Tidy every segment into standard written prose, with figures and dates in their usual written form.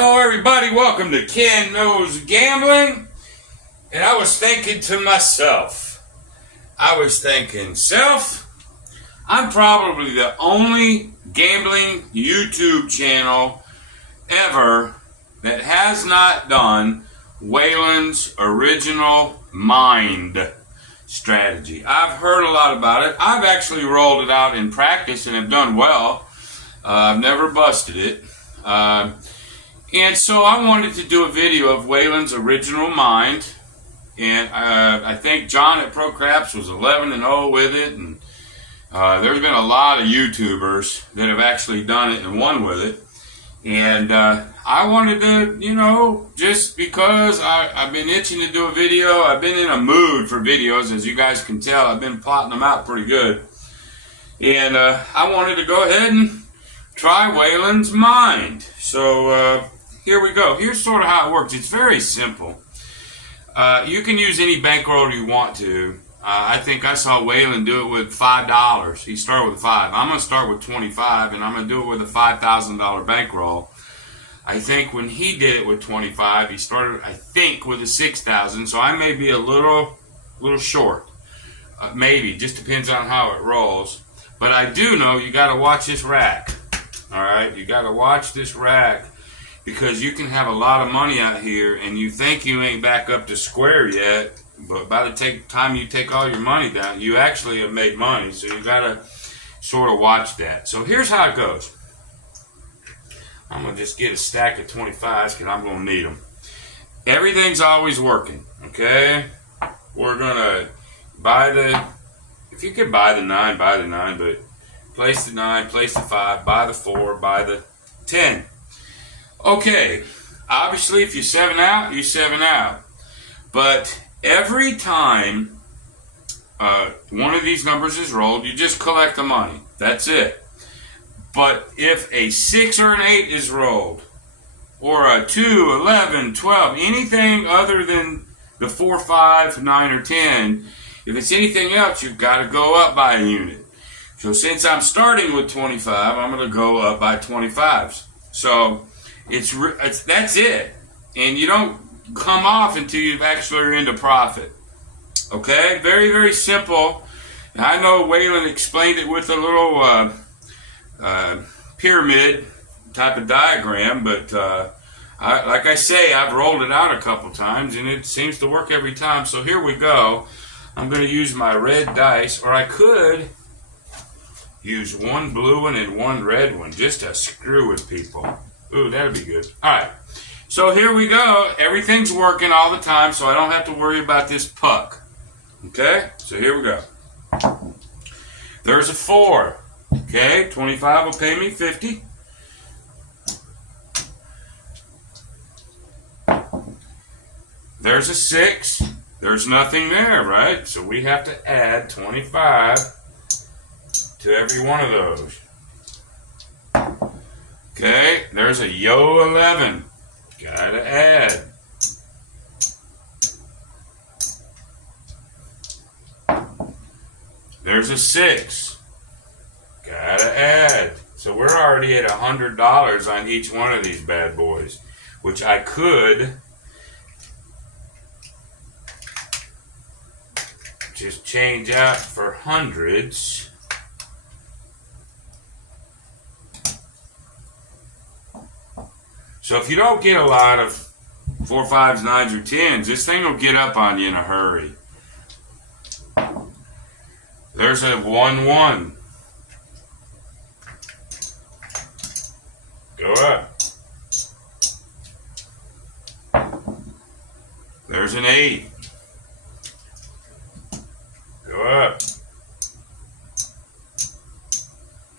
Hello everybody, welcome to Ken Knows Gambling. And I was thinking to myself, self, I'm probably the only gambling YouTube channel ever that has not done Waylon's original mind strategy. I've heard a lot about it. I've actually rolled it out in practice and have done well. I've never busted it. And so I wanted to do a video of Waylon's original mind. And I think John at Pro Craps was 11-0 with it. And there's been a lot of YouTubers that have actually done it and won with it. And I wanted to, just because I've been itching to do a video. I've been in a mood for videos, as you guys can tell. I've been plotting them out pretty good. And I wanted to go ahead and try Waylon's mind. So here we go. Here's sort of how it works. It's very simple. You can use any bankroll you want to. I think I saw Waylon do it with $5. He started with $5. I'm going to start with $25, and I'm going to do it with a $5,000 bankroll. I think when he did it with $25, he started, I think, with a $6,000. So I may be a little short. Maybe. Just depends on how it rolls. But I do know you got to watch this rack. All right? You got to watch this rack. Because you can have a lot of money out here and you think you ain't back up to square yet, but by the time you take all your money down, you actually have made money. So you gotta sort of watch that. So here's how it goes. I'm gonna just get a stack of 25s because I'm gonna need them. Everything's always working, okay? We're gonna buy if you could buy the 9, buy the 9, but place the 9, place the 5, buy the 4, buy the 10. Okay, obviously if you 7 out, you 7 out. But every time one of these numbers is rolled, you just collect the money. That's it. But if a 6 or an 8 is rolled, or a 2, 11, 12, anything other than the 4, 5, 9, or 10, if it's anything else, you've got to go up by a unit. So since I'm starting with 25, I'm going to go up by 25s. So that's it, and you don't come off until you've actually are into profit. Okay, very, very simple. And I know Waylon explained it with a little pyramid type of diagram, but like I say, I've rolled it out a couple times, and it seems to work every time. So here we go. I'm going to use my red dice, or I could use one blue one and one red one just to screw with people. Ooh, that'd be good. Alright, so here we go. Everything's working all the time, so I don't have to worry about this puck. Okay, so here we go. There's a 4. Okay, 25 will pay me 50. There's a 6. There's nothing there, right? So we have to add 25 to every one of those. Okay, there's a yo 11. Gotta add. There's a 6. Gotta add. So we're already at $100 on each one of these bad boys, which I could just change out for hundreds. So if you don't get a lot of 4, 5s, 9s, or 10s, this thing will get up on you in a hurry. There's a 1, 1. Go up. There's an 8. Go up.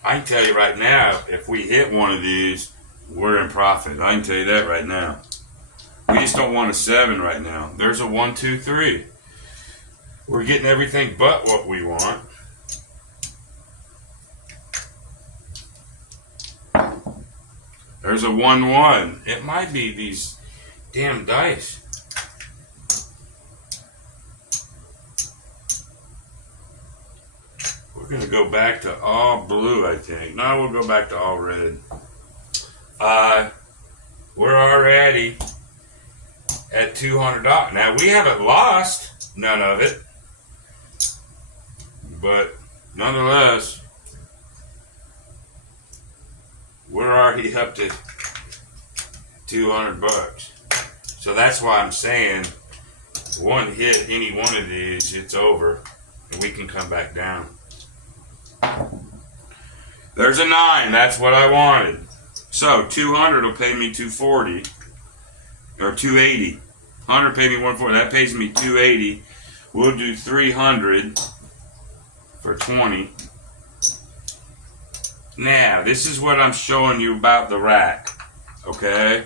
I can tell you right now, if we hit one of these, we're in profit. I can tell you that right now. We just don't want a 7 right now. There's a 1, 2, 3. We're getting everything but what we want. There's a 1, 1. It might be these damn dice. We're going to go back to all blue, I think. No, we'll go back to all red. we're already at $200. Now, we haven't lost none of it, but nonetheless, we're already up to $200. So that's why I'm saying one hit, any one of these, it's over, and we can come back down. There's a 9. That's what I wanted. So 200 will pay me 240 or 280. 100 pay me 140. That pays me 280. We'll do 300 for 20. Now, this is what I'm showing you about the rack. Okay?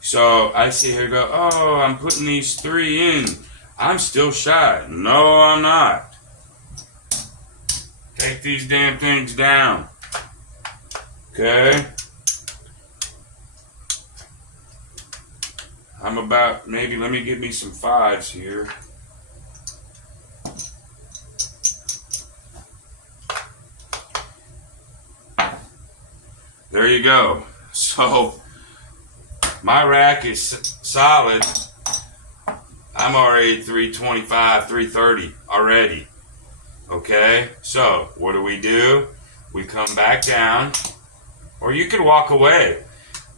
So I sit here and go, oh, I'm putting these 3 in. I'm still shy. No, I'm not. Take these damn things down. Okay? I'm about, maybe, let me give me some 5s here. There you go. So, my rack is solid. I'm already at 325, 330 already. Okay? So, what do? We come back down. Or you could walk away.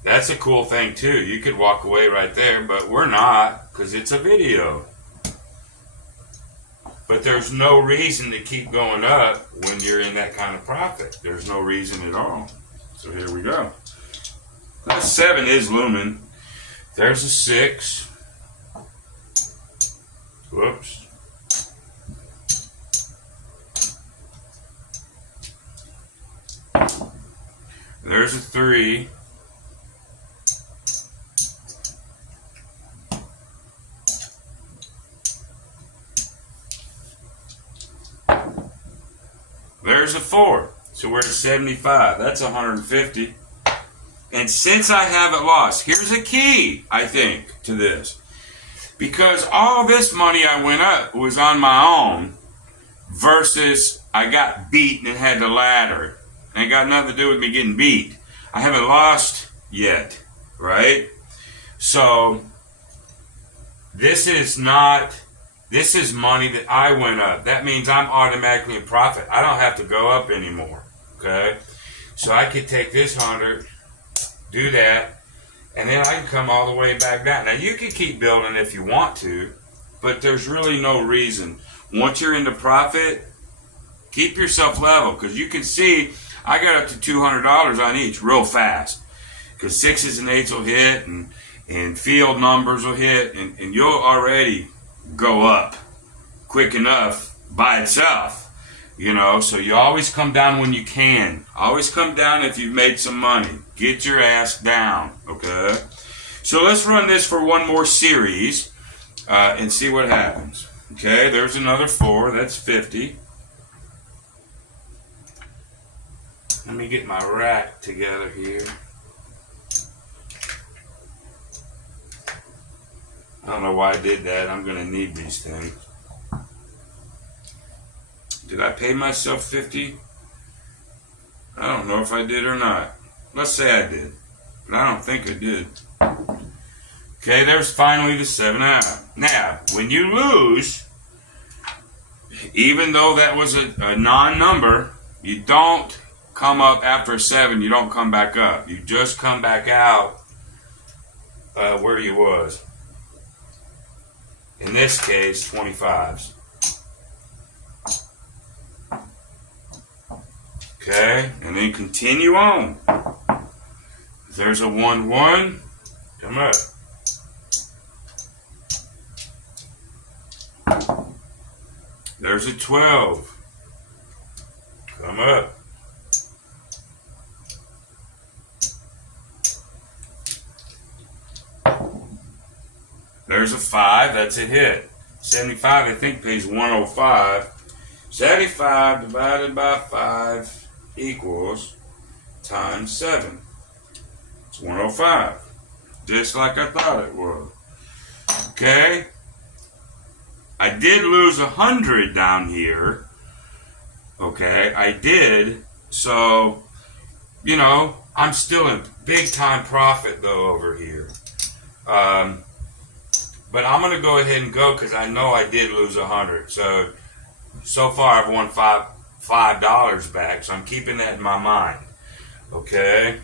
That's a cool thing too. You could walk away right there, but we're not, because it's a video. But there's no reason to keep going up when you're in that kind of profit. There's no reason at all. So here we go. That 7 is looming. There's a 6. Whoops. There's a 3. There's a 4. So we're at 75. That's 150. And since I haven't lost, here's a key, I think, to this. Because all this money I went up was on my own versus I got beat and had the ladder. And it got nothing to do with me getting beat. I haven't lost yet, right? So this is money that I went up. That means I'm automatically in profit. I don't have to go up anymore, okay? So I could take this 100, do that, and then I can come all the way back down. Now, you can keep building if you want to, but there's really no reason. Once you're into profit, keep yourself level, because you can see I got up to $200 on each real fast, because 6s and 8s will hit, and field numbers will hit, and you'll already go up quick enough by itself, you know. So you always come down when you can. Always come down if you've made some money. Get your ass down, okay? So let's run this for one more series and see what happens. Okay, there's another 4. That's 50. Let me get my rack together here. I don't know why I did that. I'm going to need these things. Did I pay myself 50? I don't know if I did or not. Let's say I did. But I don't think I did. Okay, there's finally the 7 out. Now, when you lose, even though that was a non-number, you don't come up after a 7. You don't come back up. You just come back out where you was. In this case, 25s. Okay, and then continue on. If there's a 1-1, come up. There's a 12. Come up. There's a 5, that's a hit. 75, I think, pays 105. 75 divided by 5 equals times 7. It's 105. Just like I thought it was. Okay? I did lose 100 down here. Okay, I did. So, you know, I'm still in big time profit though over here. But I'm going to go ahead and go because I know I did lose 100. So far I've won $5 back. So I'm keeping that in my mind. Okay?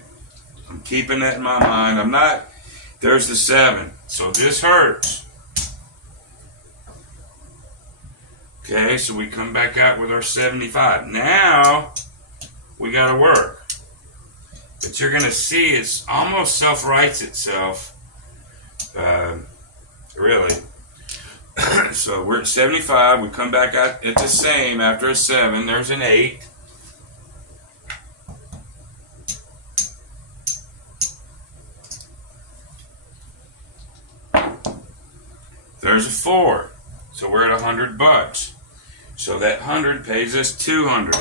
I'm keeping that in my mind. I'm not, there's the 7. So this hurts. Okay, so we come back out with our 75. Now, we got to work. But you're going to see it's almost self-rights itself. Really. So we're at 75. We come back out at the same after a 7. There's an 8. There's a 4. So we're at $100. So that 100 pays us 200.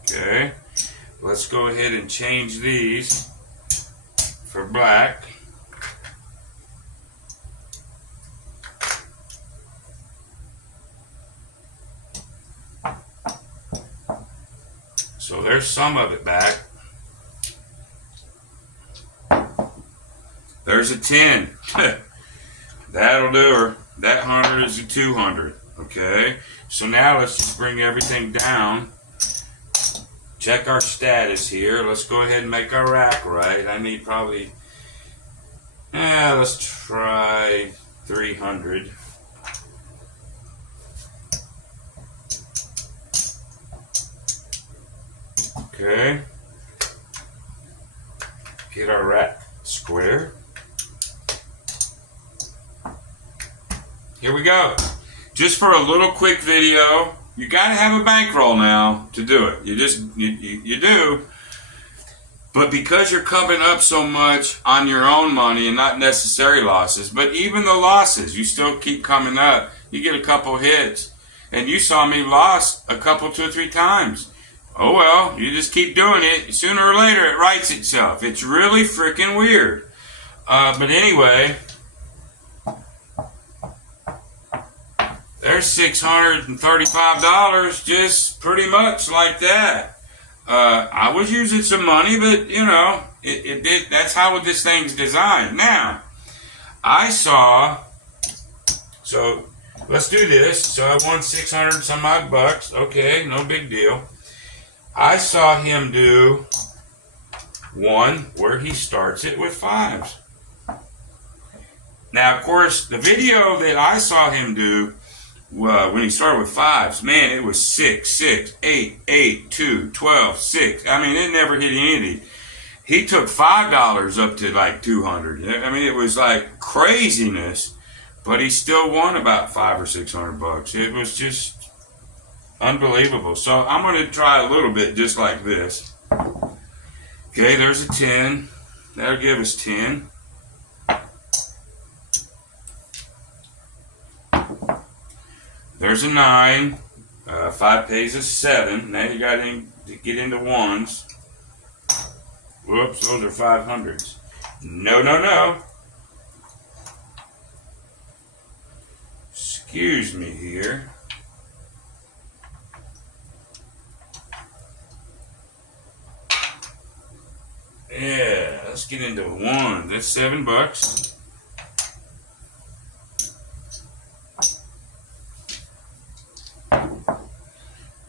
Okay. Let's go ahead and change these for black. So there's some of it back. There's a 10. That'll do her. That 100 is a 200. Okay. So now let's just bring everything down. Check our status here. Let's go ahead and make our rack right. I need probably, let's try 300. Okay. Get our rack square. Here we go. Just for a little quick video. You got to have a bankroll now to do it. You do. But because you're coming up so much on your own money and not necessary losses, but even the losses, you still keep coming up. You get a couple hits. And you saw me lost a couple, 2 or 3 times. Oh well, you just keep doing it. Sooner or later, it rights itself. It's really freaking weird. But anyway, there's $635, just pretty much like that. I was using some money, but you know, it did. That's how this thing's designed. Now, I saw. So let's do this. So I won 600 some odd bucks. Okay, no big deal. I saw him do one where he starts it with 5s. Now, of course, the video that I saw him do when he started with 5s, man, it was 6, 6, 8, 8, 2, 12, 6. I mean, it never hit any of these. He took $5 up to like 200. I mean, it was like craziness, but he still won about 500 or 600 bucks. It was just unbelievable. So I'm going to try a little bit just like this. Okay, there's a 10. That'll give us 10. There's a 9. 5 pays us 7. Now you got to get into 1s. Whoops, those are 500s. No, no, no. Excuse me here. Yeah, let's get into 1. That's $7.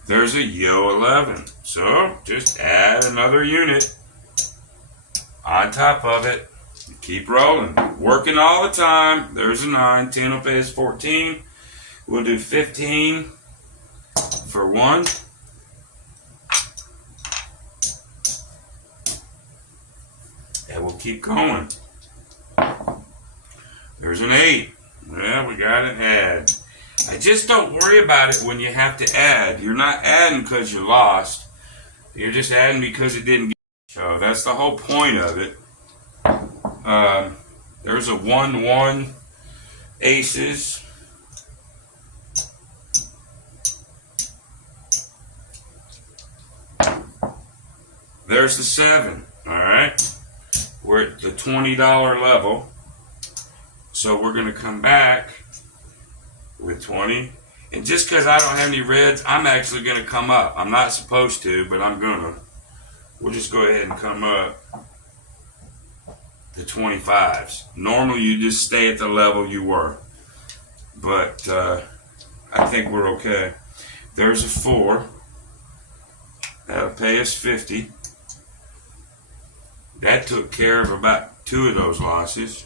There's a yo 11. So just add another unit on top of it. Keep rolling. Working all the time. There's a 9. 10 will pay us 14. We'll do 15 for 1. And we'll keep going. There's an 8. Well, we got to add. I just don't worry about it when you have to add. You're not adding because you lost. You're just adding because it didn't get. So that's the whole point of it. There's a 1-1 aces. There's the 7. All right. We're at the $20 level. So we're going to come back with 20. And just because I don't have any reds, I'm actually going to come up. I'm not supposed to, but I'm going to. We'll just go ahead and come up. the 25s. Normally you just stay at the level you were. But I think we're okay. There's a 4. That'll pay us 50. That took care of about 2 of those losses.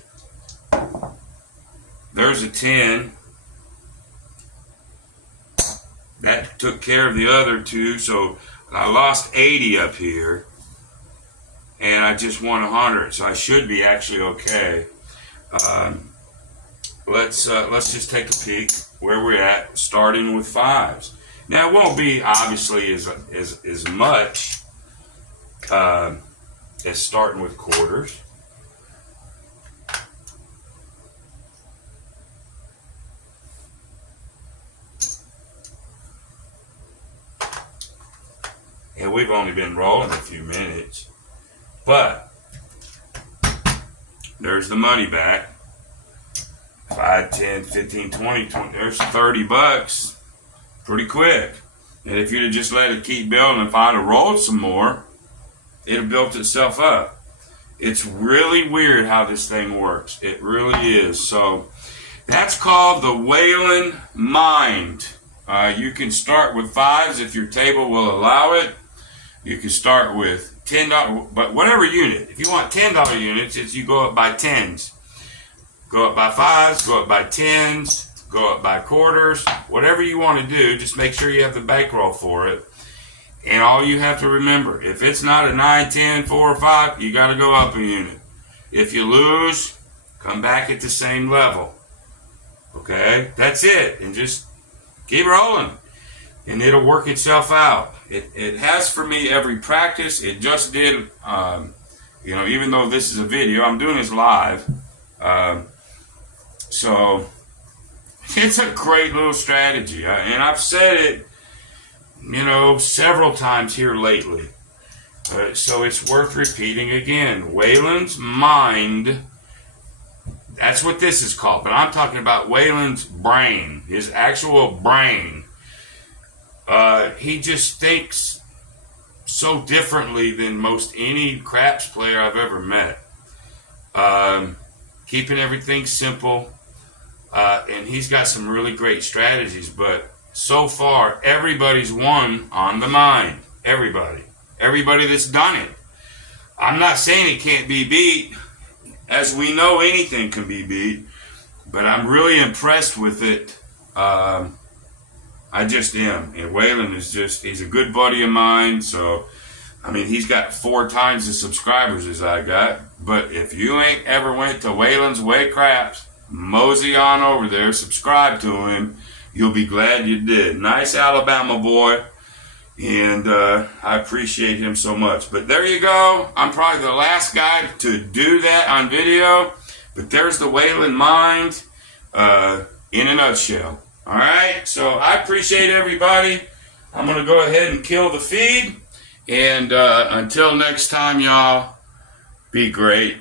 There's a 10. That took care of the other 2, so I lost 80 up here, and I just won 100, so I should be actually okay. Let's just take a peek where we're at, starting with 5s. Now it won't be obviously as much as starting with quarters. And we've only been rolling a few minutes, but there's the money back. 5, 10, 15, 20, there's 30 bucks pretty quick. And if you'd have just let it keep building, if I'd have rolled some more, it'd have built itself up. It's really weird how this thing works. It really is. So that's called the Waylon Mind. You can start with 5s if your table will allow it. You can start with $10, but whatever unit. If you want $10 units, it's you go up by 10s. Go up by 5s, go up by 10s, go up by quarters. Whatever you want to do, just make sure you have the bankroll for it. And all you have to remember, if it's not a 9, 10, 4, or 5, you got to go up a unit. If you lose, come back at the same level. Okay? That's it. And just keep rolling. And it'll work itself out. It has for me every practice. It just did, even though this is a video, I'm doing this live. So it's a great little strategy. And I've said it, several times here lately. So it's worth repeating again. Waylon's Mind, that's what this is called. But I'm talking about Waylon's brain, his actual brain. He just thinks so differently than most any craps player I've ever met. Keeping everything simple. And he's got some really great strategies, but so far, everybody's won on the mind. Everybody. Everybody that's done it. I'm not saying it can't be beat. As we know, anything can be beat. But I'm really impressed with it. I just am. And Waylon he's a good buddy of mine. So, he's got 4 times the subscribers as I got. But if you ain't ever went to Waylon's Way Craps, mosey on over there, subscribe to him. You'll be glad you did. Nice Alabama boy. And I appreciate him so much. But there you go. I'm probably the last guy to do that on video. But there's the Waylon Mind in a nutshell. All right? So I appreciate everybody. I'm going to go ahead and kill the feed. And until next time, y'all, be great.